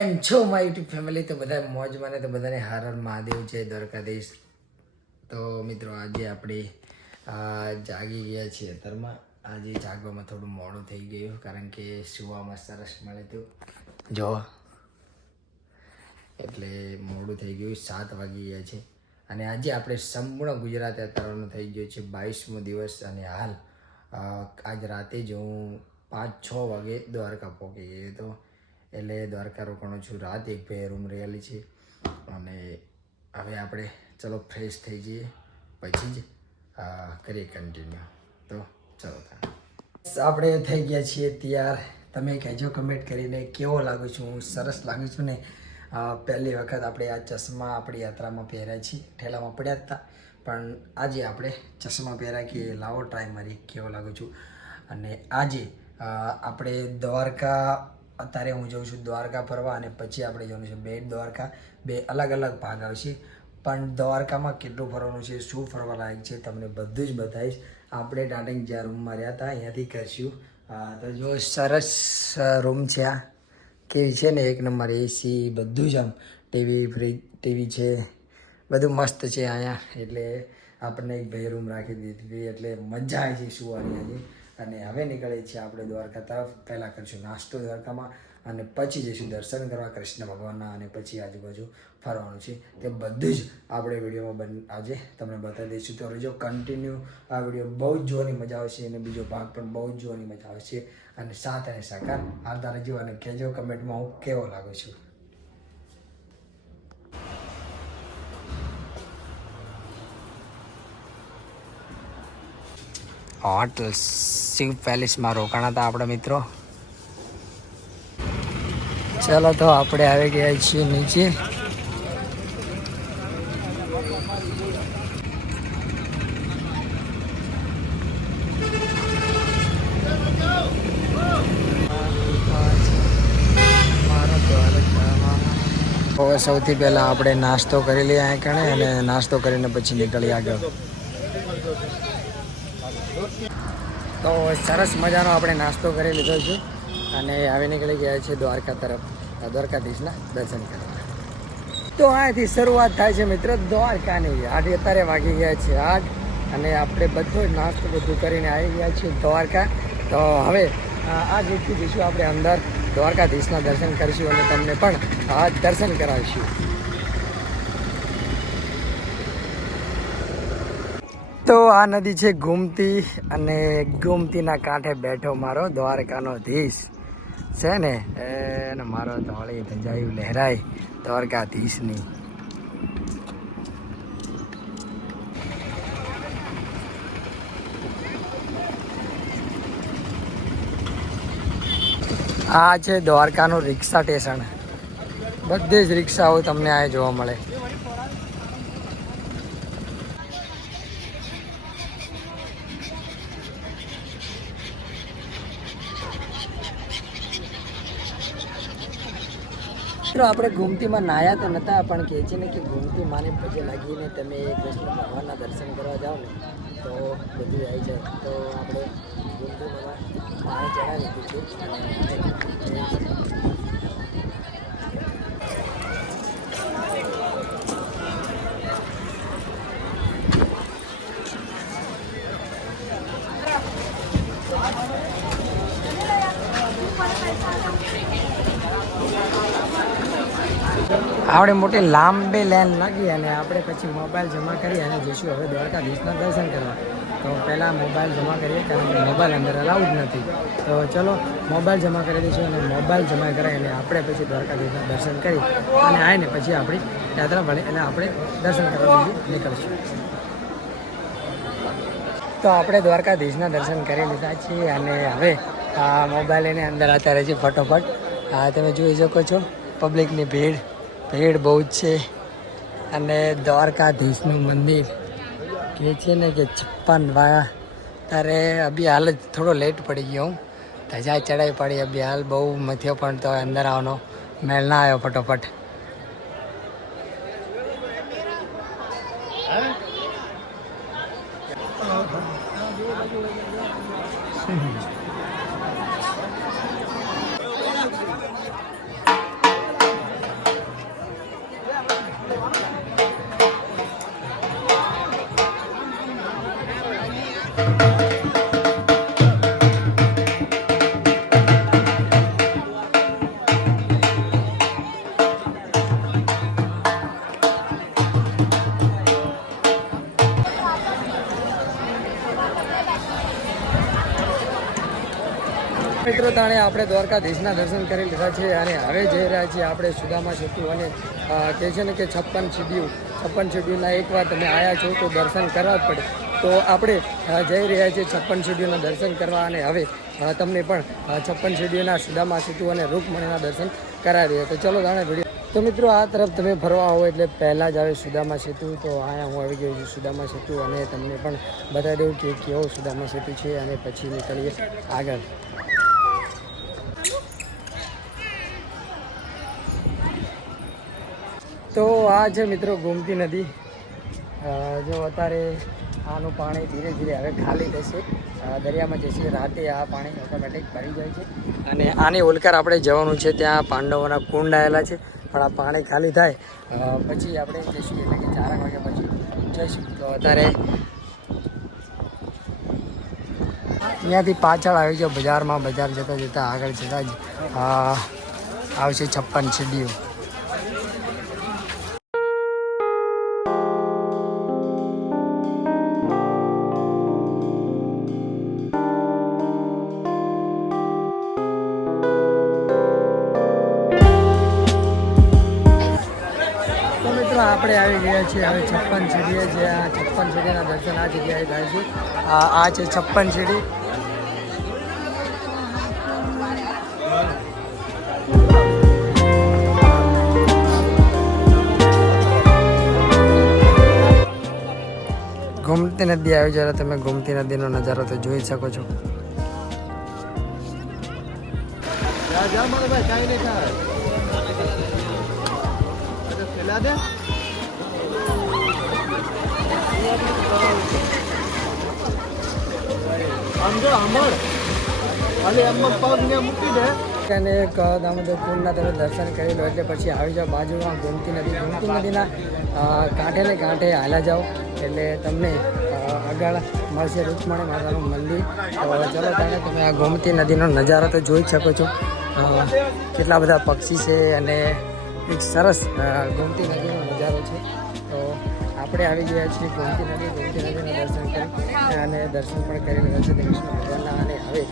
એમ છો my YouTube family તો બધા મોજ માને તો બધાને હાર હર મહાદેવ છે દ્વારકાધીશ. તો મિત્રો આજે આપણે જાગી ગયા છીએ અત્યારમાં. આજે જાગવામાં થોડું મોડું થઈ ગયું કારણ કે સુવામાં સરસ મળે તો જો એટલે મોડું થઈ ગયું. 7 વાગી ગયા છે અને આજે આપણે સંપૂર્ણ ગુજરાત યાત્રાનો થઈ ગયો છે 22મો દિવસ. અને હાલ આજ રાતે જ હું 5-6 વાગે દ્વારકા પહોંચી ગયો હતો. એટલે દ્વારકા રોકાણો છું. રાત એક ભાઈ રૂમ રહેલી છે અને હવે આપણે ચલો ફ્રેશ થઈ જઈએ પછી જ કરીએ કન્ટિન્યુ. તો ચલો આપણે થઈ ગયા છીએ તૈયાર. તમે કહેજો કમેન્ટ કરીને કેવો લાગુ છું હું. સરસ લાગુ છું ને. પહેલી વખત આપણે આ ચશ્મા આપણી યાત્રામાં પહેર્યા છીએ. ઠેલામાં પડ્યા હતા પણ આજે આપણે ચશ્મા પહેર્યા કે લાવો ટ્રાય મારી કેવો લાગુ છું. અને આજે આપણે દ્વારકા અત્યારે હું જાઉં છું દ્વારકા ફરવા અને પછી આપણે જવાનું છે બેટ દ્વારકા. બે અલગ અલગ ભાગ આવશે પણ દ્વારકામાં કેટલું ફરવાનું છે, શું ફરવા લાયક છે તમને બધું જ બતાવીશ. આપણે ડાટિંગ જ્યાં રૂમમાં રહ્યા હતા અહીંયાથી કરશું. તો જો સરસ રૂમ છે. આ કેવી છે ને એક નંબર. એસી બધું જ આમ ટીવી ફ્રીજ ટીવી છે બધું મસ્ત છે અહીંયા. એટલે આપણને એક ભાઈ રૂમ રાખી દીધી એટલે મજા આવી છે સુવાની આજે. અને હવે નીકળીએ છીએ આપણે દ્વારકા તરફ. પહેલાં કરીશું નાસ્તો દ્વારકામાં અને પછી જઈશું દર્શન કરવા કૃષ્ણ ભગવાનના અને પછી આજુબાજુ ફરવાનું છે. તે બધું જ આપણે વિડીયોમાં આજે તમને બતાવી દઈશું. તો જો કન્ટિન્યુ આ વિડીયો બહુ જ જોવાની મજા આવશે અને બીજો ભાગ પણ બહુ જ જોવાની મજા આવશે. અને સાથ અને સહકાર હાલતા રહેજો અને કહેજો કમેન્ટમાં હું કેવો લાગુ છું. હોટલ શિવ પેલેસમાં રોકાણા હતા આપણા મિત્રો. ચાલો તો આપણે આવી ગયા છીએ નીચે. હવે સૌથી પહેલાં આપણે નાસ્તો કરી લઈએ અહીં કણે અને નાસ્તો કરીને પછી નીકળી આગળ. તો સરસ મજાનો આપણે નાસ્તો કરી લીધો છે અને હવે નીકળી ગયા છે દ્વારકા તરફ દ્વારકાધીશના દર્શન કરવા. તો અહીંયાથી શરૂઆત થાય છે મિત્ર દ્વારકાની. આજે અત્યારે વાગી ગયા છે 8 અને આપણે બધો જ નાસ્તો બધું કરીને આવી ગયા છીએ દ્વારકા. તો હવે આ ગેટથી જઈશું આપણે અંદર દ્વારકાધીશના દર્શન કરીશું અને તમને પણ દર્શન કરાવીશું. તો આ નદી છે ગોમતી અને ગોમતીના કાંઠે બેઠો મારો દ્વારકાનો ધીશ છે ને એને મારો ધોળી ધજાયું લહેરાય દ્વારકાધીશની. આ છે દ્વારકાનું રિક્ષા સ્ટેશન. બધી જ રિક્ષાઓ તમને આ જોવા મળે. આપણે ગોમતીમાં નાહ્યા તો નતા પણ કહે છે ને કે ગોમતી માને પગે લાગીને તમે કૃષ્ણ ભગવાનના દર્શન કરવા જાઓ ને તો બધું આવી જાય. તો આપણે ગોમતીમાં પાણી ચડાવી દીધું છે. આપણે મોટી લાંબી લાઈન લાગી અને આપણે પછી મોબાઈલ જમા કરી અને જઈશું હવે દ્વારકાધીશના દર્શન કરવા. તો પહેલાં મોબાઈલ જમા કરીએ કારણ કે મોબાઈલ અંદર અલાઉડ નથી. તો ચલો મોબાઈલ જમા કરી દઈશું અને મોબાઈલ જમા કરાવી અને આપણે પછી દ્વારકાધીશના દર્શન કરી અને આવીને પછી આપણી યાત્રા ભણે એટલે આપણે દર્શન કરવા નીકળીશું. તો આપણે દ્વારકાધીશના દર્શન કરી લીધા છીએ અને હવે મોબાઈલ એને અંદર અત્યારે છે ફટોફટ. તમે જોઈ શકો છો પબ્લિકની ભીડ બહુ જ છે. અને દ્વારકાધીશનું મંદિર કહે છે ને કે 56 વાયા. ત્યારે અભી હાલ જ થોડો લેટ પડી ગયો. હું ધજા ચડાવી પડી અભી હાલ બહુ મથ્યો પણ તો અંદર આવવાનો મેળ ના આવ્યો ફટોફટ. મિત્રો તાણે આપણે દ્વારકાધીશના દર્શન કરી લીધા છે અને હવે જઈ રહ્યા છીએ આપણે સુદામા સેતુ અને કહે છે ને કે 56 સીડીઓના એકવાર તમે આવ્યા છો તો દર્શન કરવા જ પડે. તો આપણે જઈ રહ્યા છીએ 56 સીડીઓના દર્શન કરવા અને હવે તમને પણ 56 સીડીઓના સુદામા સેતુ અને રૂકમણીના દર્શન કરાવી રહ્યા. તો ચલો જાણે વિડીયો. તો મિત્રો આ તરફ તમે ફરવા આવો એટલે પહેલાં જ આવે સુદામા સેતુ. તો અહીંયા હું આવી ગયો છું સુદામા સેતુ અને તમને પણ બતાવી દઉં કે કેવો સુદામા સેતુ છે અને પછી નીકળીએ આગળ. તો આ છે મિત્રો ગોમતી નદી. જો અત્યારે આનું પાણી ધીરે ધીરે હવે ખાલી થશે, દરિયામાં જશે. રાતે આ પાણી ઓટોમેટિક ભરી જાય છે અને આની ઓલકાર આપણે જવાનું છે. ત્યાં પાંડવોના કુંડ આવેલા છે, પણ આ પાણી ખાલી થાય પછી આપણે જઈશું, એટલે કે 4 વાગ્યા પછી જઈશું. તો અત્યારે અહીંયાથી પાછળ આવી જાઓ બજારમાં. બજાર જતાં જતાં આગળ જતાં જ આવશે 56 સીડીઓ. આપણે આવી ગયા છીએ હવે 56 સીડીએ. જે આ 56 સીડીના દર્શન આ જગ્યાએ થાય છે. આ છે 56 સીડી. ગોમતી નદી આવી જ્યારે તમે ગોમતી નદીનો નજારો તો જોઈ શકો છો. અને એક દામોદર કુંડના તમે દર્શન કરી લો એટલે પછી આવી જાઓ બાજુમાં ગોમતી નદી. ગોમતી નદીના કાંઠે ને કાંઠે હાલ્યા જાઓ એટલે તમને આગળ મળશે રૂકમણી માતાનું મંદિર. તો ચલો ત્યારે તમે આ ગોમતી નદીનો નજારો તો જોઈ શકો છો. કેટલા બધા પક્ષી છે અને એક સરસ ગોમતી નદીનો નજારો છે. તો આપણે આવી ગયા છીએ ગોમતી નદીના દર્શન કરી અને દર્શન પણ કરી રહ્યા છે કૃષ્ણ ભગવાનના. અને હવે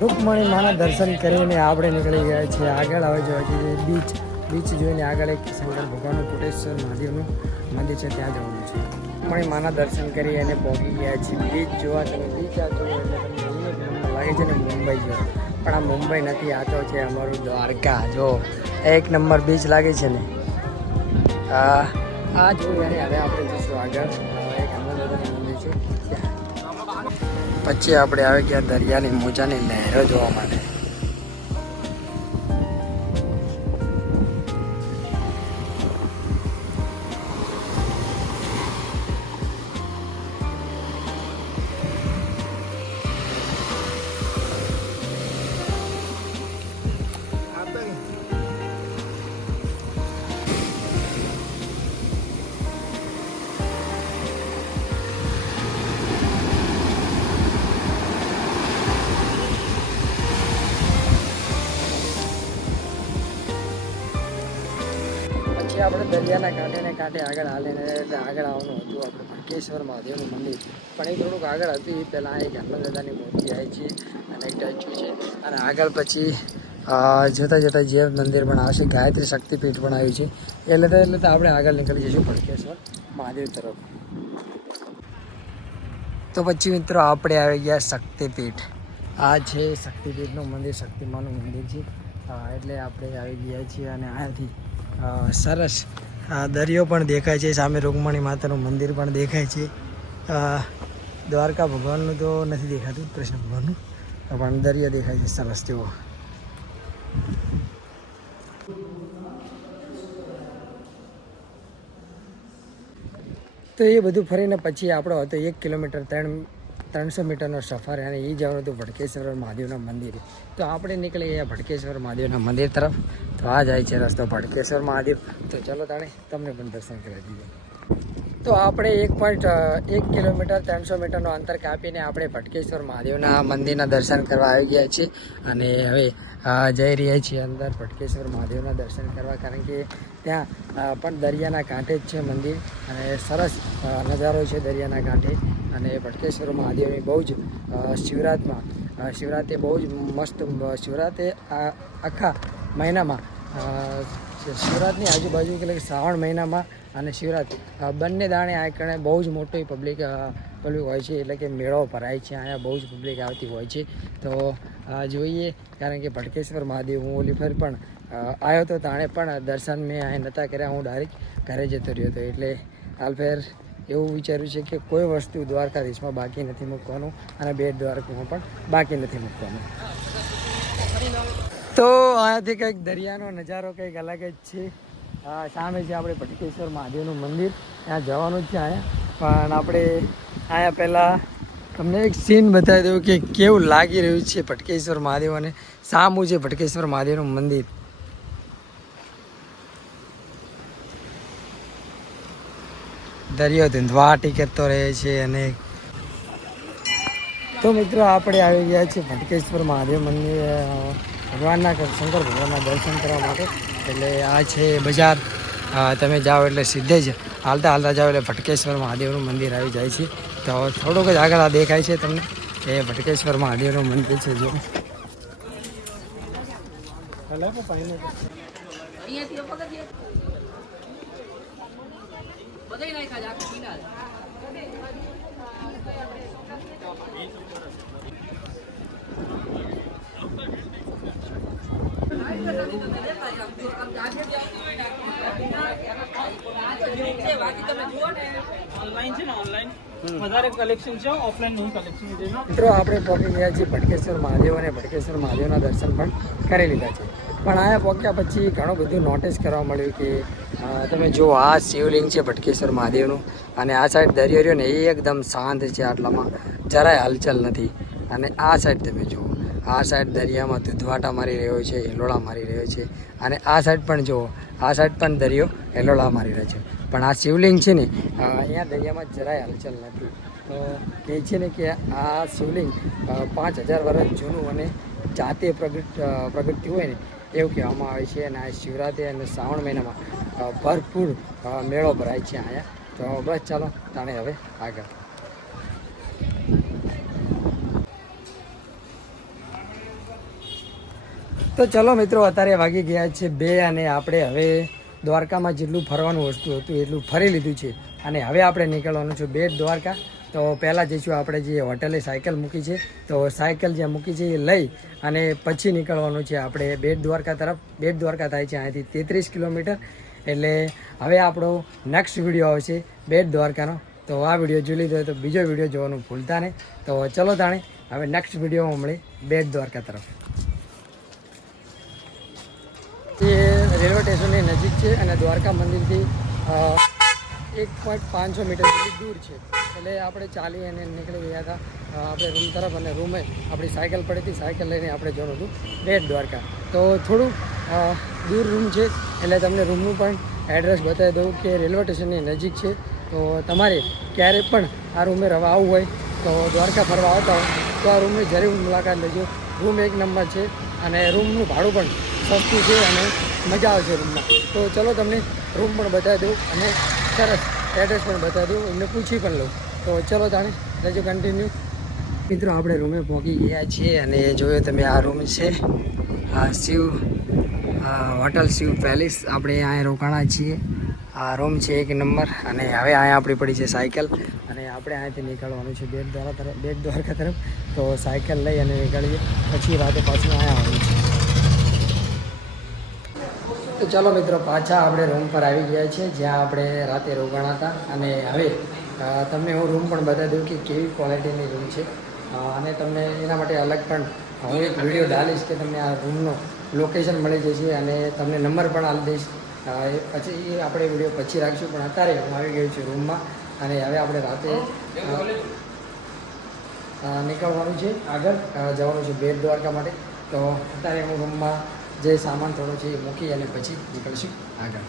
રૂકમણી માના દર્શન કરીને આપણે નીકળી ગયા છીએ આગળ. હવે જોવા જઈએ બીચ જોઈને આગળ એક શંકર ભગવાનનું કોટેશ્વર મહાદેવનું મંદિર છે, ત્યાં જવાનું છે. રૂકમણી માના દર્શન કરી અને પહોંચી ગયા છીએ બીચ જોવા. તમે બીચ આ જુઓ એટલે તમને લાગે છે ને મુંબઈ જેવું, પણ આ મુંબઈ નથી, આ તો છે અમારું દ્વારકા. જો 1 નંબર બીચ લાગે છે ને. આ જોઈ અને હવે આપણે જઈશું આગળ. એક હનુમાનદાદાનું મંદિર છે ત્યાં. પછી આપણે આવી ગયા દરિયાની મોજાની લહેરો જોવા માટે. આપણે દરિયાના કાંઠે આગળ હાલીને એટલે આગળ આવવાનું હતું આપણે ભડકેશ્વર મહાદેવનું મંદિર. પણ એ થોડુંક આગળ હતું. એ પહેલાં એક હનુમાનદાદાની મૂર્તિ આવી છે અને એક સ્ટેચ્યુ છે. અને આગળ પછી જતાં જે મંદિર પણ આવશે ગાયત્રી શક્તિપીઠ પણ આવ્યું છે. એટલે તો આપણે આગળ નીકળી જઈશું ભડકેશ્વર મહાદેવ તરફ. તો પછી મિત્રો આપણે આવી ગયા શક્તિપીઠ. આ છે શક્તિપીઠનું મંદિર, શક્તિમાનું મંદિર છે. એટલે આપણે આવી ગયા છીએ અને અહીંયાથી સરસ દરિયો પણ દેખાય છે. સામે રૂકમણી માતાનું મંદિર પણ દેખાય છે. દ્વારકા ભગવાનનું તો નથી દેખાતું, કૃષ્ણ ભગવાનનું, પણ દરિયો દેખાય છે સરસ તેવો. તો એ બધું ફરીને પછી આપણો હતો 1 કિલોમીટર 3 300 મીટરનો સફર અને એ જવાનું હતું ભટકેશ્વર મહાદેવના મંદિરે. તો આપણે નીકળી ગયા ભટકેશ્વર મહાદેવના મંદિર તરફ. તો આ જાય છે રસ્તો ભટકેશ્વર મહાદેવ. તો ચલો તાણે તમને પણ દર્શન કરી દઈએ. તો આપણે 1.1 કિલોમીટર 300 મીટરનું અંતર કાપીને આપણે ભટકેશ્વર મહાદેવના મંદિરના દર્શન કરવા આવી ગયા છીએ. અને હવે જઈ રહ્યા છીએ અંદર ભટકેશ્વર મહાદેવના દર્શન કરવા, કારણ કે ત્યાં પણ દરિયાના કાંઠે જ છે મંદિર અને સરસ નજારો છે દરિયાના કાંઠે. અને ભટકેશ્વર મહાદેવની બહુ જ શિવરાત્રિ બહુ જ મસ્ત. શિવરાત્રિ આખા મહિનામાં શિવરાત્રિની આજુબાજુ એટલે કે શ્રાવણ મહિનામાં અને શિવરાત્રિ બંને દાણે આ કણે બહુ જ મોટી પબ્લિક હોય છે, એટલે કે મેળો ભરાય છે. અહીંયા બહુ જ પબ્લિક આવતી હોય છે. તો જોઈએ, કારણ કે ભટકેશ્વર મહાદેવ હું ઓલી ફેર પણ આવ્યો હતો, તાણે પણ દર્શન મેં અહીં નહોતા કર્યા. હું ડાયરેક્ટ ઘરે જતો રહ્યો હતો. એટલે હાલ ફેર એવું વિચાર્યું છે કે કોઈ વસ્તુ દ્વારકાધીશમાં બાકી નથી મૂકવાનું અને બેટ દ્વારકામાં પણ બાકી નથી મૂકવાનું. તો અહીંયાથી કંઈક દરિયાનો નજારો કંઈક અલગ જ છે. સામે છે આપણે ભટકેશ્વર મહાદેવનું મંદિર, ત્યાં જવાનું જ છે. અહીંયા પણ આપણે અહીંયા પહેલાં તમને એક સીન બતાવી દઉં કે કેવું લાગી રહ્યું છે ભટકેશ્વર મહાદેવ. અને સામું છે ભટકેશ્વર મહાદેવનું મંદિર. દરિયો ધૂંધવાટી કરતો રહે છે. અને તો મિત્રો આપણે આવી ગયા છીએ ભટકેશ્વર મહાદેવ મંદિર, ભગવાનના શંકર ભગવાનના દર્શન કરવા માટે. એટલે આ છે બજાર. તમે જાઓ એટલે સીધે જ હાલતા જાઓ એટલે ભટકેશ્વર મહાદેવનું મંદિર આવી જાય છે. તો થોડુંક જ આગળ આ દેખાય છે તમને એ ભટકેશ્વર મહાદેવનું મંદિર છે. જો મિત્રો આપણે પહોંચી ગયા છીએ ભટકેશ્વર મહાદેવ અને ભટકેશ્વર મહાદેવના દર્શન પણ કરી લીધા છે. પણ અહીંયા પહોંચ્યા પછી ઘણું બધું નોટિસ કરવા મળ્યું કે તમે જો આ શિવલિંગ છે ભટકેશ્વર મહાદેવનું, અને આ સાઈડ દરિયો રહ્યો ને એ એકદમ શાંત છે, આટલામાં જરાય હલચલ નથી. અને આ સાઈડ તમે જુઓ, આ સાઈડ દરિયામાં ધૂધવાટા મારી રહ્યો છે, હિલોળા મારી રહ્યો છે. અને આ સાઈડ પણ જુઓ, આ સાઈડ પણ દરિયો હિલોળા મારી રહ્યો છે. પણ આ શિવલિંગ છે ને અહીંયા દરિયામાં જરાય હલચલ નથી. તો કહે છે ને કે આ શિવલિંગ 5000 વર્ષ જૂનું અને જાતે પ્રગટ થયું હોય ને એવું કહેવામાં આવે છે. અને આ શિવરાત્રિ અને શ્રાવણ મહિનામાં ભરપૂર મેળો ભરાય છે અહીંયા. તો બસ ચાલો તાણે હવે આગળ. તો ચલો મિત્રો, અત્યારે વાગી ગયા છે 2 અને આપણે હવે દ્વારકામાં જેટલું ફરવાનું વસ્તુ હતું એટલું ફરી લીધું છે. અને હવે આપણે નીકળવાનું છે બેટ દ્વારકા. તો પહેલાં જઈશું આપણે જે હોટલે સાયકલ મૂકી છે, તો સાયકલ જ્યાં મૂકી છે એ લઈ અને પછી નીકળવાનું છે આપણે બેટ દ્વારકા તરફ. બેટ દ્વારકા થાય છે અહીંયાથી 33 કિલોમીટર. એટલે હવે આપણો નેક્સ્ટ વિડીયો આવશે બેટ દ્વારકાનો. તો આ વિડીયો જોઈ લીધો હોય તો બીજો વિડીયો જોવાનું ભૂલતા નહીં. તો ચલો તાણે હવે નેક્સ્ટ વિડીયોમાં મળીએ બેટ દ્વારકા તરફ. એ રેલવે સ્ટેશનની નજીક છે અને દ્વારકા મંદિરથી 1.500 મીટર જેટલી દૂર છે. એટલે આપણે ચાલી અને નીકળી ગયા હતા આપણે રૂમ તરફ. અને રૂમે આપણી સાયકલ પડી હતી, સાયકલ લઈને આપણે જવાનું હતું બેટ દ્વારકા. તો થોડું દૂર રૂમ છે, એટલે તમને રૂમનું પણ એડ્રેસ બતાવી દઉં કે રેલવે સ્ટેશનની નજીક છે. તો તમારે ક્યારે પણ આ રૂમે રહેવા આવવું હોય તો દ્વારકા ફરવા આવતા હોય તો આ રૂમની જરૂર મુલાકાત લેજો. રૂમ 1 નંબર છે અને રૂમનું ભાડું પણ સસ્તું છે અને મજા આવશે રૂમમાં. તો ચલો તમને રૂમ પણ બતાવી દઉં અને સરસ એડ્રેસ પણ બતાવી દઉં, એમને પૂછી પણ લઉં. તો ચલો તાણે રહેજો કન્ટિન્યુ. મિત્રો આપણે રૂમે પહોંચી ગયા છીએ અને જોયો તમે આ રૂમ છે, આ શિવ હોટલ શિવ પેલેસ. આપણે અહીંયા રોકાણા છીએ. આ રૂમ છે 1 નંબર. અને હવે અહીંયા આપણી પડી છે સાયકલ અને આપણે અહીંયાથી નીકળવાનું છે બેટ દ્વારકા તરફ. તો સાયકલ લઈ અને નીકળીએ, પછી રાતે પાછું અહીંયા આવવાનું છે. તો ચાલો મિત્રો, પાછા આપણે રૂમ પર આવી ગયા છીએ જ્યાં આપણે રાતે રોકાણા હતા. અને હવે તમને હું રૂમ પણ બતાવી દઉં કે કેવી ક્વોલિટીની રૂમ છે. અને તમને એના માટે અલગ પણ હું એક વિડીયો ડાલીશ કે તમને આ રૂમનો લોકેશન મળી જશે અને તમને નંબર પણ આપી દઈશ. પછી એ આપણે વિડીયો પછી રાખીશું. પણ અત્યારે હું આવી ગયો છું રૂમમાં અને હવે આપણે રાતે નીકળવાનું છે આગળ જવાનું છે બેટ દ્વારકા માટે. તો અત્યારે હું રૂમમાં જે સામાન થોડો છે એ મૂકી અને પછી નીકળશું આગળ.